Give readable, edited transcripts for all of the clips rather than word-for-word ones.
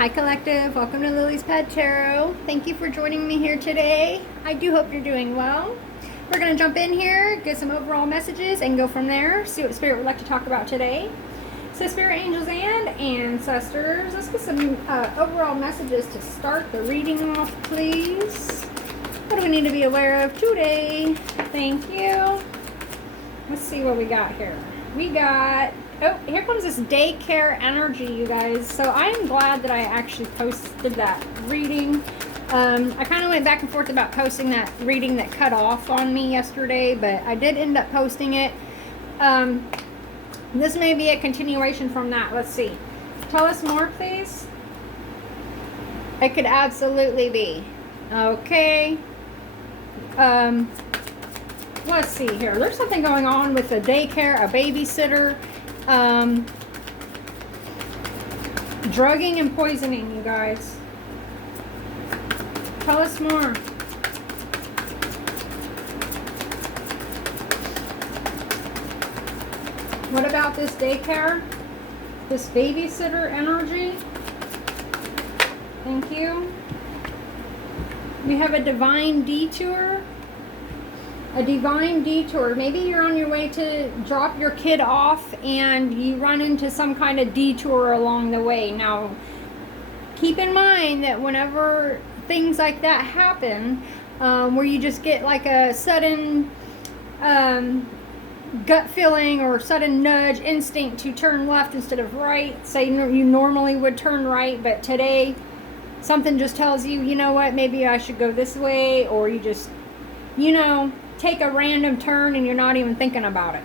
Hi Collective, welcome to lilliespad Tarot. Thank you for joining me here today. I do hope you're doing well. We're going to jump in here, get some overall messages, and go from there. See what Spirit would like to talk about today. So Spirit, Angels, and Ancestors, let's get some overall messages to start the reading off, please. What do we need to be aware of today? Thank you. Let's see what we got here. We got... Oh, here comes this daycare energy, you guys. So I'm glad that I actually posted that reading. I kind of went back and forth about posting that reading that cut off on me yesterday, but I did end up posting it. This may be a continuation from that. Let's see. Tell us more, please. It could absolutely be. Okay. Let's see here. There's something going on with a daycare, a babysitter. Drugging and poisoning, you guys. Tell us more. What about this daycare? This babysitter energy? Thank you. We have a divine detour. A divine detour. Maybe you're on your way to drop your kid off and you run into some kind of detour along the way. Now, keep in mind that whenever things like that happen, where you just get like a sudden gut feeling or sudden nudge, instinct to turn left instead of right, say you normally would turn right, but today something just tells you, you know what, maybe I should go this way, or you just, you know, take a random turn and you're not even thinking about it.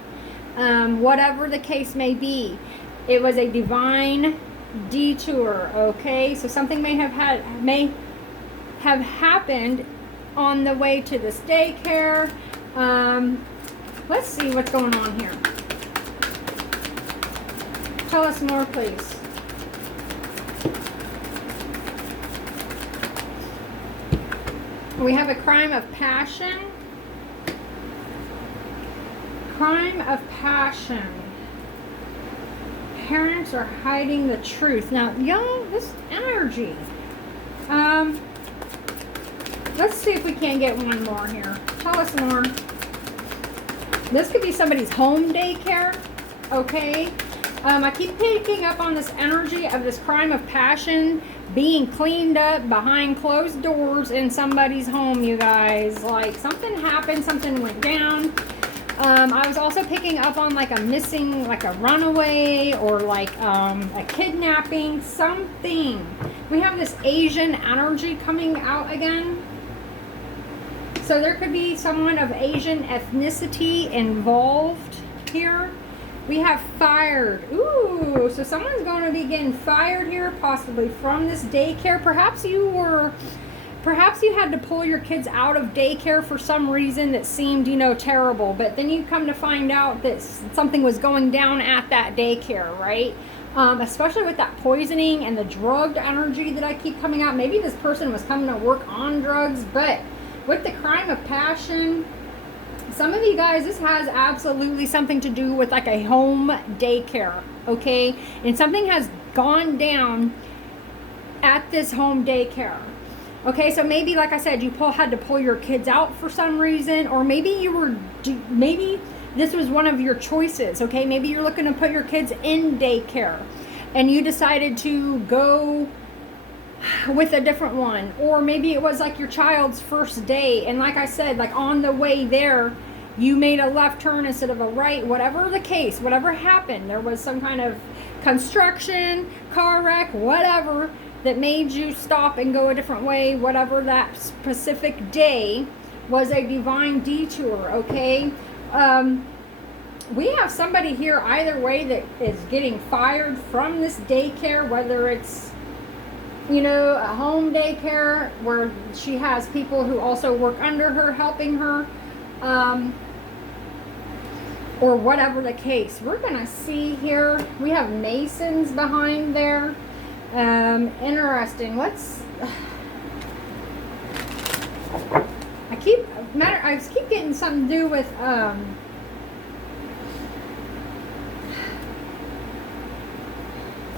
Whatever the case may be, it was a divine detour. Okay, so something may have happened on the way to this daycare. Let's see what's going on here. Tell us more, please. We have a crime of passion. Crime of passion. Parents are hiding the truth. Now, y'all, this energy. Let's see if we can't get one more here. Tell us more. This could be somebody's home daycare. Okay. I keep picking up on this energy of this crime of passion being cleaned up behind closed doors in somebody's home, you guys. Like, something happened, something went down. I was also picking up on like a missing, like a runaway or like a kidnapping, something. We have this Asian energy coming out again. So there could be someone of Asian ethnicity involved here. We have fired. Ooh, so someone's going to be getting fired here, possibly from this daycare. Perhaps you had to pull your kids out of daycare for some reason that seemed, you know, terrible. But then you come to find out that something was going down at that daycare, right? Especially with that poisoning and the drugged energy that I keep coming out. Maybe this person was coming to work on drugs, but with the crime of passion, some of you guys, this has absolutely something to do with like a home daycare, okay? And something has gone down at this home daycare. Okay, so maybe, like I said, you had to pull your kids out for some reason, or maybe maybe this was one of your choices, okay? Maybe you're looking to put your kids in daycare, and you decided to go with a different one, or maybe it was like your child's first day, and like I said, like on the way there, you made a left turn instead of a right. Whatever the case, whatever happened, there was some kind of construction, car wreck, whatever, that made you stop and go a different way. Whatever that specific day was, a divine detour, okay? We have somebody here either way that is getting fired from this daycare, whether it's, you know, a home daycare where she has people who also work under her helping her, or whatever the case. We're gonna see here, we have Masons behind there. Interesting. I keep getting something to do with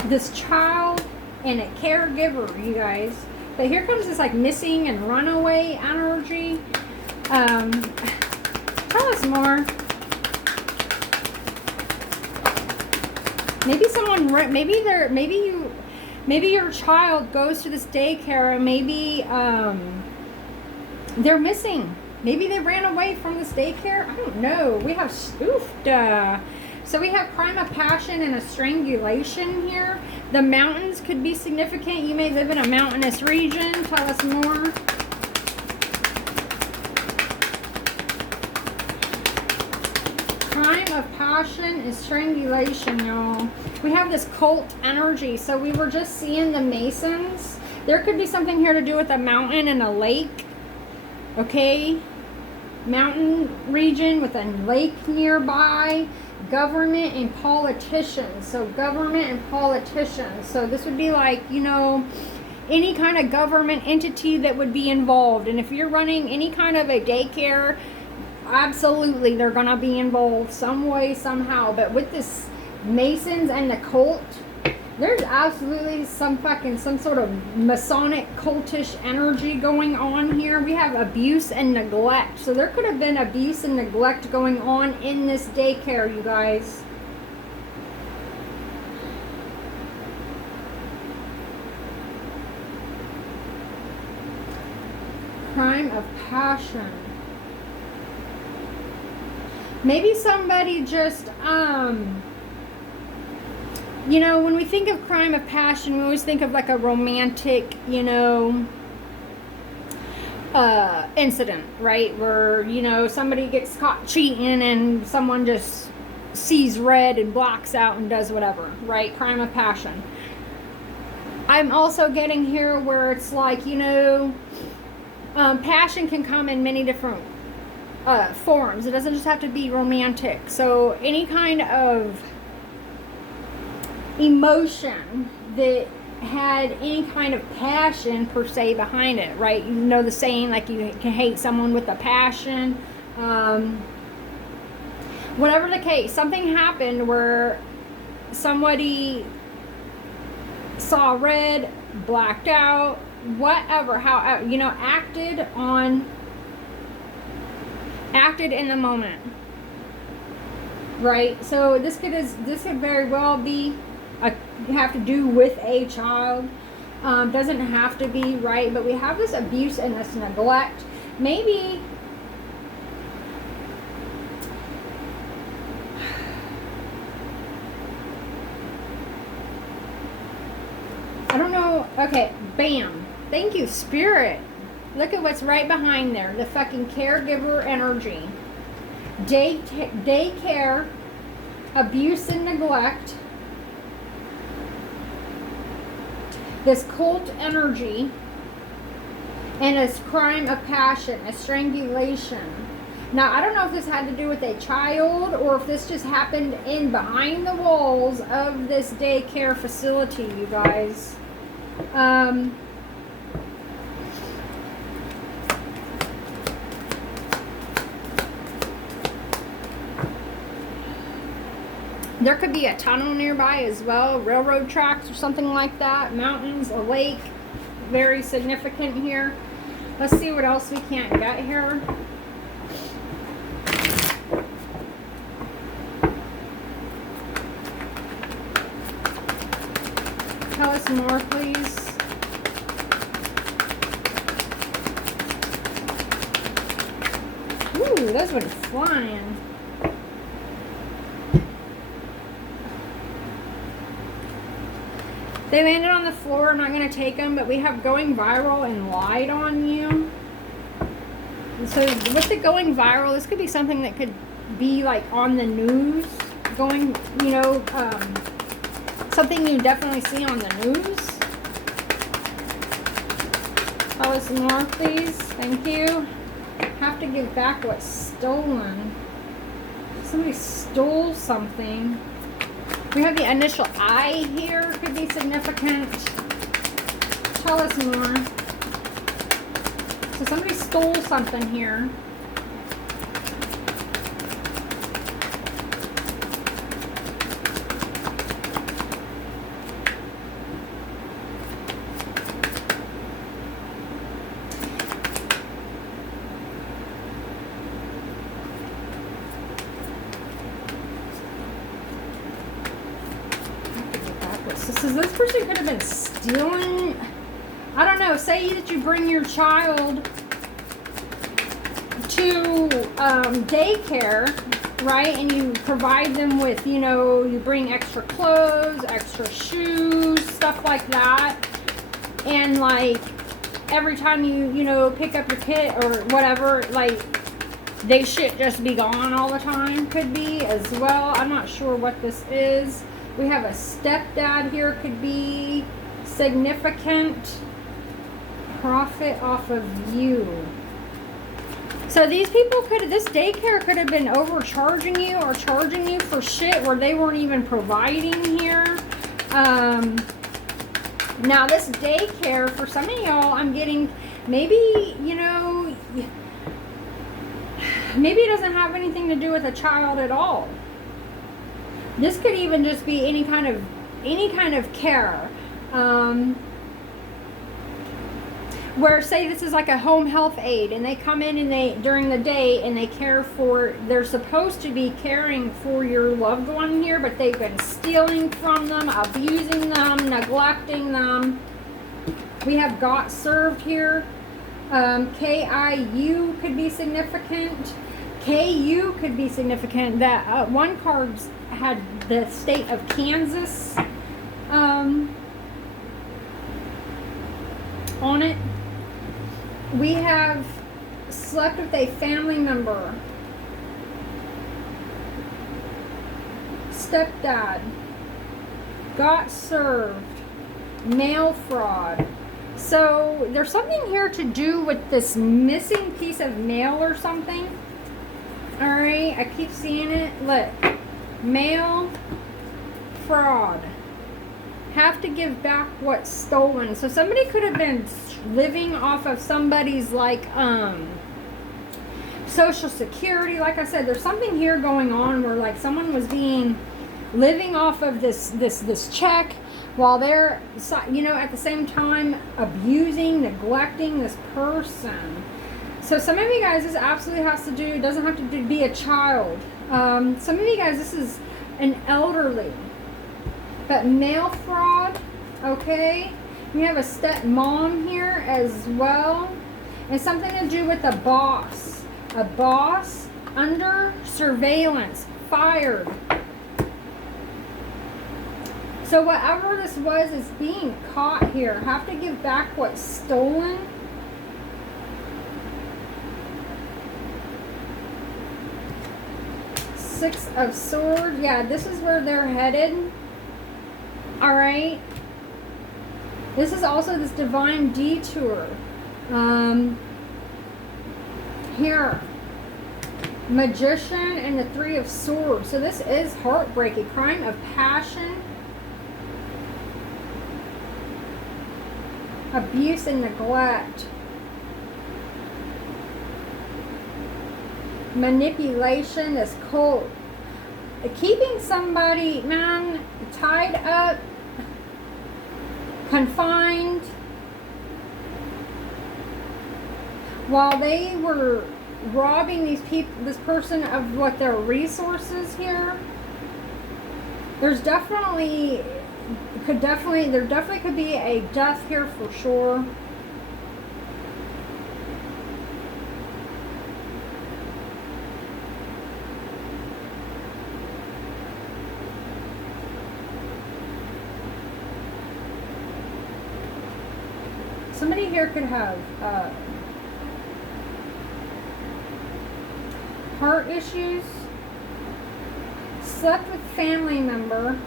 this child and a caregiver, you guys. But here comes this like missing and runaway energy. Tell us more. Maybe someone, maybe your child goes to this daycare and maybe they're missing. Maybe they ran away from this daycare. I don't know. We have spoofed. So we have crime of passion and a strangulation here. The mountains could be significant. You may live in a mountainous region. Tell us more. Crime of passion is strangulation, y'all. We have this cult energy. So we were just seeing the Masons. There could be something here to do with a mountain and a lake. Okay? Mountain region with a lake nearby. Government and politicians. So government and politicians. So this would be like, you know, any kind of government entity that would be involved. And if you're running any kind of a daycare, absolutely they're gonna be involved some way, somehow. But with this Masons and the cult, there's absolutely some sort of Masonic cultish energy going on here. We have abuse and neglect. So there could have been abuse and neglect going on in this daycare, you guys. Crime of passion. Maybe somebody just, you know, when we think of crime of passion, we always think of like a romantic, you know, incident, right? Where, you know, somebody gets caught cheating and someone just sees red and blacks out and does whatever, right? Crime of passion. I'm also getting here where it's like, you know, passion can come in many different forms. It doesn't just have to be romantic. So any kind of emotion that had any kind of passion per se behind it, right? You know the saying, like, you can hate someone with a passion. Whatever the case, something happened where somebody saw red, blacked out, whatever, how, you know, acted in the moment, right? So this could very well be have to do with a child. Doesn't have to be, right? But we have this abuse and this neglect. Maybe I don't know. Okay, bam. Thank you, Spirit. Look at what's right behind there. The fucking caregiver energy. Daycare, abuse and neglect. This cult energy. And this crime of passion, a strangulation. Now, I don't know if this had to do with a child or if this just happened in behind the walls of this daycare facility, you guys. There could be a tunnel nearby as well, railroad tracks or something like that, mountains, a lake, very significant here. Let's see what else we can't get here. Tell us more, please. Ooh, those went flying. They landed on the floor. I'm not going to take them, but we have going viral and lied on you. And so with the going viral, this could be something that could be like on the news, going, you know, something you definitely see on the news. Tell us more, please. Thank you. Have to give back what's stolen. Somebody stole something. We have the initial I here. Could be significant. Tell us more. So somebody stole something here. So this person could have been stealing. I don't know. Say that you bring your child to daycare, right? And you provide them with, you know, you bring extra clothes, extra shoes, stuff like that. And like every time you know, pick up your kid or whatever, like they should just be gone all the time. Could be as well. I'm not sure what this is. We have a stepdad here. Could be significant profit off of you. So these people this daycare could have been overcharging you or charging you for shit where they weren't even providing here. Now this daycare, for some of y'all, I'm getting, maybe, you know, maybe it doesn't have anything to do with a child at all. This could even just be any kind of care. Where, say this is like a home health aide and they come in and during the day and they care for, they're supposed to be caring for your loved one here, but they've been stealing from them, abusing them, neglecting them. We have got served here. KIU could be significant. KU could be significant. That one card had the state of Kansas on it. We have slept with a family member, stepdad, got served, mail fraud. So there's something here to do with this missing piece of mail or something. All right, I keep seeing it. Look, mail fraud. Have to give back what's stolen. So somebody could have been living off of somebody's like social security. Like I said, there's something here going on where like someone was living off of this check while they're, you know, at the same time abusing, neglecting this person. So some of you guys, this absolutely has to do, doesn't have to be a child. Some of you guys, this is an elderly. But mail fraud, okay? We have a stepmom here as well. And something to do with a boss. A boss under surveillance, fired. So whatever this was is being caught here. Have to give back what's stolen. Six of Swords. Yeah, this is where they're headed. All right. This is also this divine detour. Here. Magician and the Three of Swords. So this is heartbreaking. Crime of passion. Abuse and neglect. Manipulation, this cult. Keeping somebody, man, tied up, confined, while they were robbing this person of what their resources here. There definitely could be a death here for sure. Somebody here could have heart issues, slept with family member,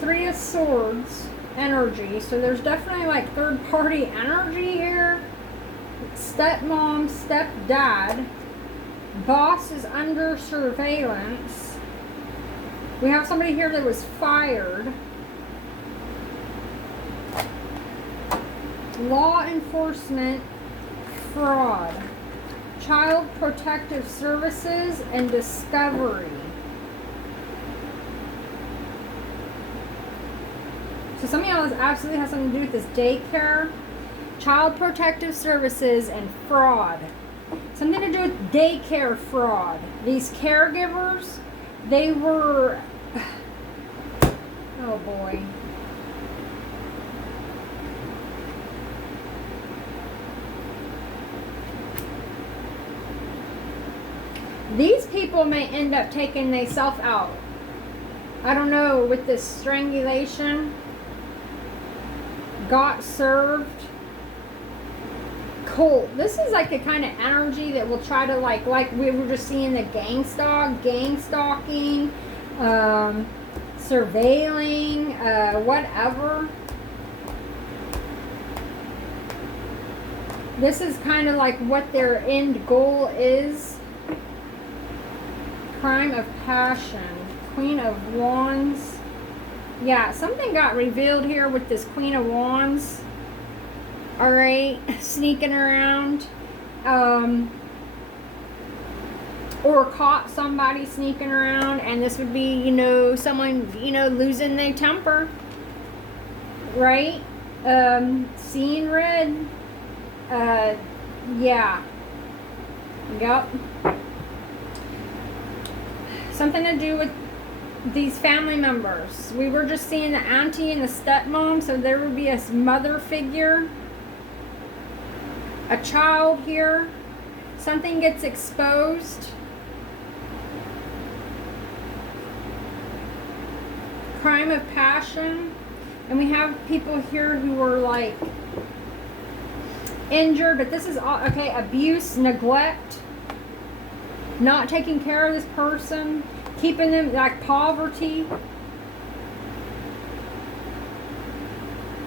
Three of Swords energy. So there's definitely like third party energy here. Stepmom, stepdad, boss is under surveillance. We have somebody here that was fired. Law enforcement, fraud, child protective services, and discovery. So some of y'all absolutely has something to do with this daycare, child protective services, and fraud. Something to do with daycare fraud. These caregivers, they were Oh boy. These people may end up taking themselves out. I don't know, with this strangulation. Got served. Cool. This is like the kind of energy that will try to like we were just seeing the gang stalking, surveilling, whatever. This is kind of like what their end goal is. Crime of passion. Queen of Wands. Yeah, something got revealed here with this Queen of Wands. Alright, sneaking around. Or caught somebody sneaking around, and this would be, you know, someone, you know, losing their temper. Right? Seeing red. Yeah. Yep. Something to do with these family members. We were just seeing the auntie and the stepmom, so there would be a mother figure. A child here. Something gets exposed. Crime of passion. And we have people here who were like injured, but this is all, okay, abuse, neglect, not taking care of this person, keeping them, like poverty.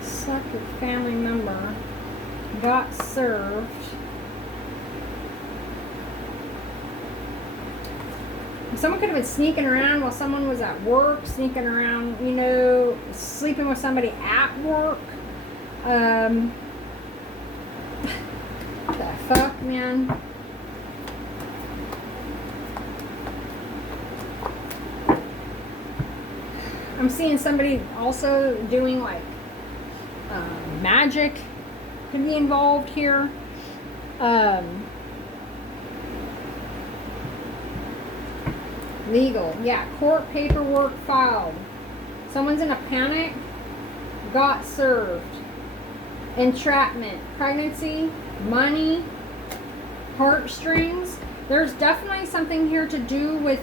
Second family member got served. Someone could have been sneaking around while someone was at work, sneaking around, you know, sleeping with somebody at work. What the fuck, man? I'm seeing somebody also doing like magic could be involved here. Legal, yeah, court paperwork filed. Someone's in a panic, got served. Entrapment, pregnancy, money, heartstrings. There's definitely something here to do with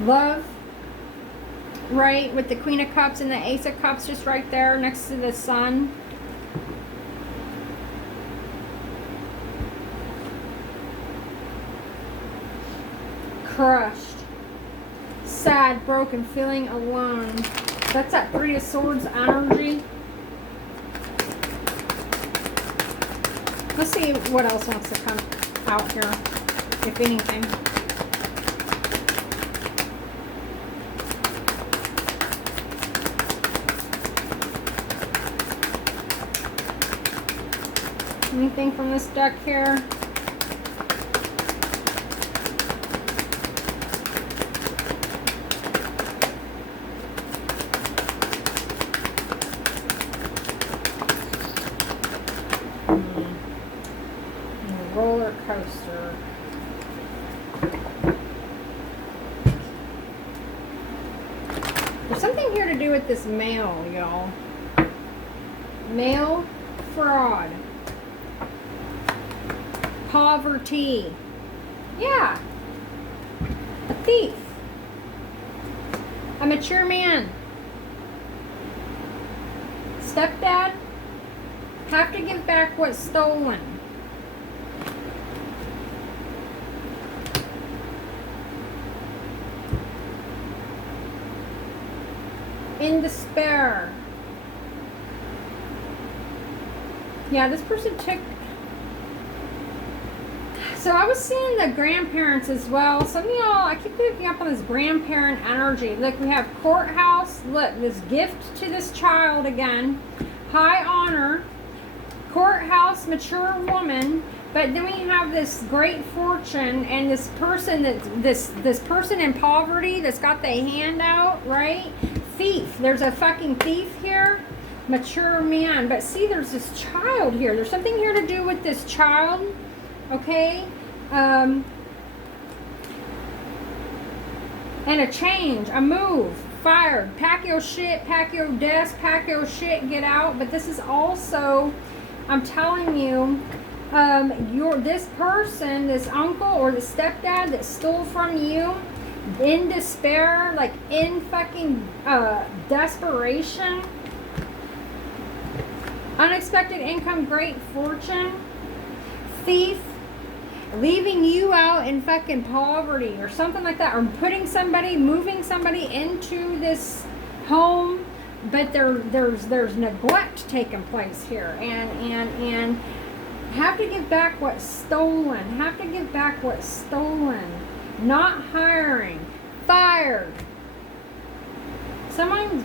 love, right? With the Queen of Cups and the Ace of Cups just right there next to the Sun. Crushed, sad, broken, feeling alone. That's that Three of Swords energy. Let's see what else wants to come out here, if anything. Anything from this deck here? Roller coaster. There's something here to do with this mail, y'all. Mail fraud. Poverty. Yeah. A thief. A mature man. Stepdad. Have to give back what's stolen. In despair. Yeah, this person took... So I was seeing the grandparents as well. Some of y'all, I keep picking up on this grandparent energy. Look, we have courthouse. Look, this gift to this child again. High honor. Courthouse, mature woman. But then we have this great fortune and this person that this person in poverty that's got the hand out, right? Thief. There's a fucking thief here. Mature man. But see, there's this child here. There's something here to do with this child. Okay? And a change, a move, fired. Pack your shit, pack your desk, pack your shit, get out. But this is also, I'm telling you, this person, this uncle or the stepdad that stole from you, in despair, like in fucking desperation, unexpected income, great fortune, thief, leaving you out in fucking poverty or something like that, or moving somebody into this home, but there's neglect taking place here, and have to give back what's stolen, not hiring, fired. Someone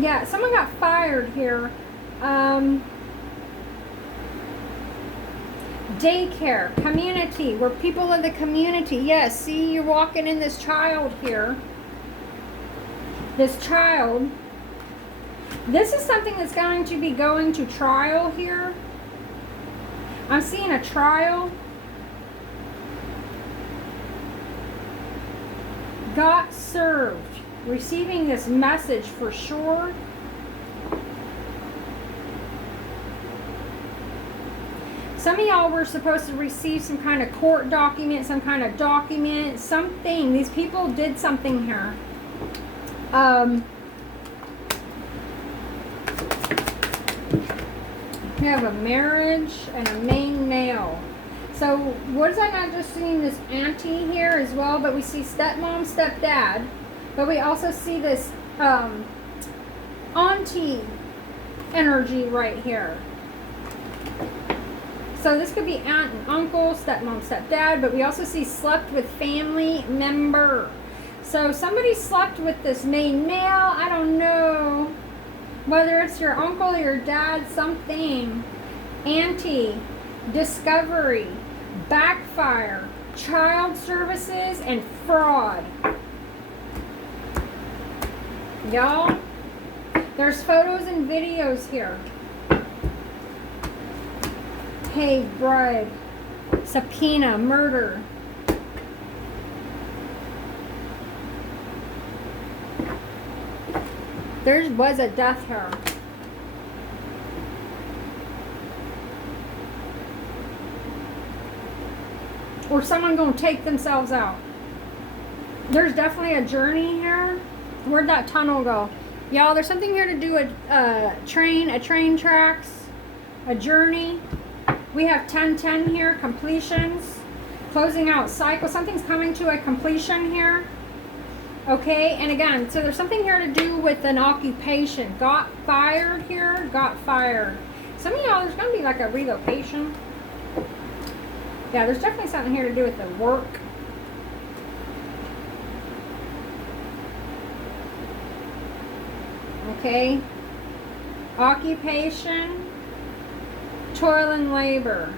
got fired here. Daycare, community, we're people of the community. Yes, see, you're walking in this child here. This child. This is something that's going to be going to trial here. I'm seeing a trial. Got served. Receiving this message for sure. Some of y'all were supposed to receive some kind of court document, something. These people did something here. We have a marriage and a main male. So what is I not just seeing this auntie here as well, but we see stepmom, stepdad, but we also see this auntie energy right here. So this could be aunt and uncle, stepmom, stepdad, but we also see slept with family member. So somebody slept with this main male. I don't know whether it's your uncle or your dad, something. Auntie, discovery, backfire, child services, and fraud. Y'all, there's photos and videos here. Pay, bribe, subpoena, murder. There was a death here. Or someone gonna take themselves out. There's definitely a journey here. Where'd that tunnel go? Y'all, there's something here to do with train tracks, a journey. We have 10-10 here, completions, closing out cycle. Something's coming to a completion here. Okay, and again, so there's something here to do with an occupation. Got fired here, got fired. Some of y'all, there's going to be like a relocation. Yeah, there's definitely something here to do with the work. Okay, occupation, toil and labor,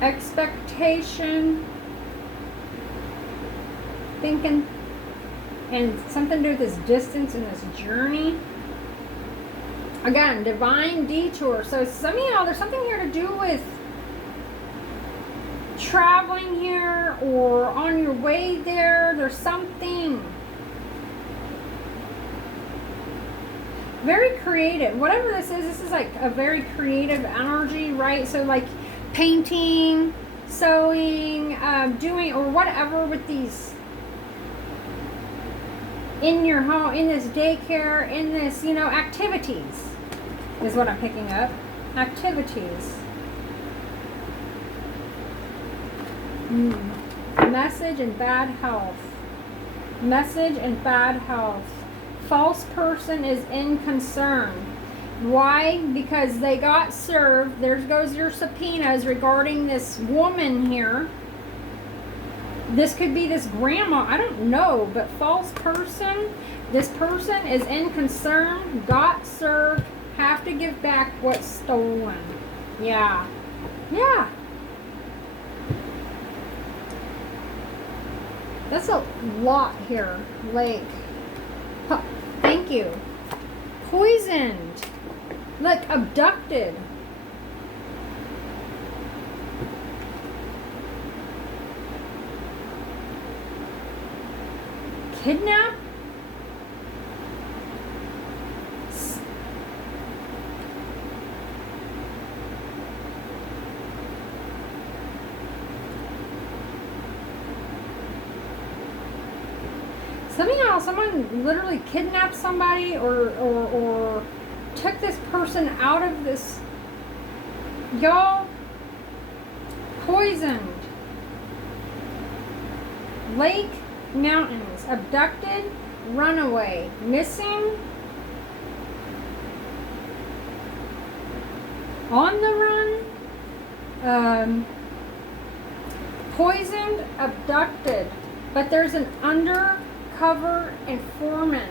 expectation, thinking, and something to do with this distance and this journey. Again, divine detour. So some of y'all, there's something here to do with traveling here or on your way there. There's something very creative. Whatever this is like a very creative energy, right? So like painting, sewing, doing or whatever with these in your home, in this daycare, in this, you know, activities is what I'm picking up. Activities. Message and bad health. Message and bad health. False person is in concern. Why? Because they got served. There goes your subpoenas regarding this woman here. This could be this grandma. I don't know. But false person. This person is in concern. Got served. Have to give back what's stolen. Yeah. Yeah. That's a lot here. Lake. Huh. Thank you. Poisoned. Look, abducted. Kidnap? Somehow someone literally kidnapped somebody or took this person out of this. Y'all, poisoned. Lake, mountains, abducted, runaway, missing, on the run, poisoned, abducted, but there's an undercover informant.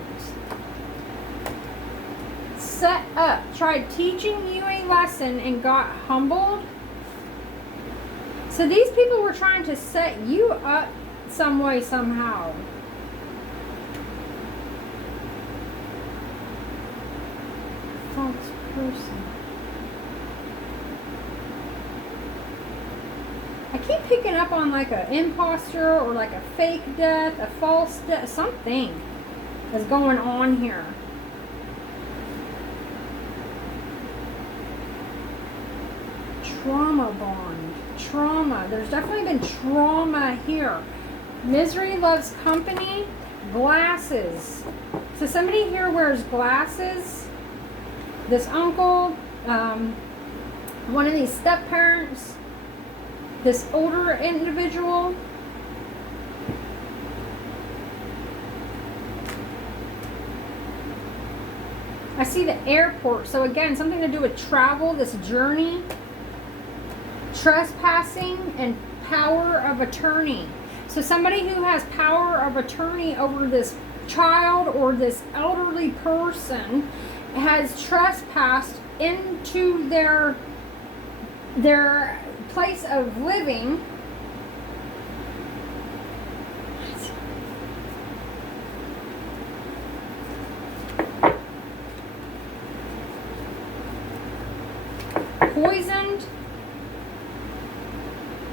Set up, tried teaching you a lesson and got humbled. So these people were trying to set you up some way, somehow. False person. I keep picking up on like an imposter or like a fake death, a false death, something is going on here. Trauma bond. Trauma. There's definitely been trauma here. Misery loves company. Glasses. So somebody here wears glasses. This uncle, one of these step parents, this older individual. I see the airport. So again, something to do with travel, this journey. Trespassing and power of attorney. So somebody who has power of attorney over this child or this elderly person has trespassed into their place of living. Poisoned,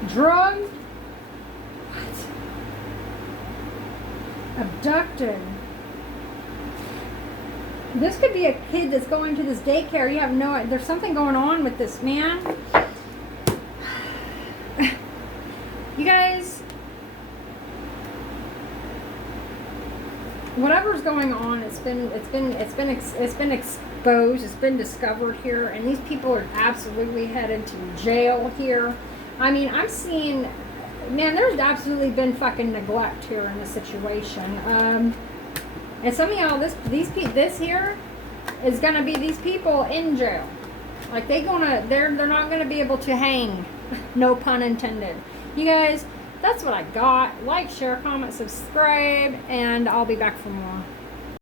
drugged, abducted. This could be a kid that's going to this daycare. You have no idea. There's something going on with this man. You guys, whatever's going on, it's been exposed. It's been discovered here, and these people are absolutely headed to jail here. I mean, I'm seeing, man, there's absolutely been fucking neglect here in this situation. And some of y'all, this here is gonna be these people in jail. Like they're not gonna be able to hang. No pun intended. You guys, that's what I got. Like, share, comment, subscribe, and I'll be back for more.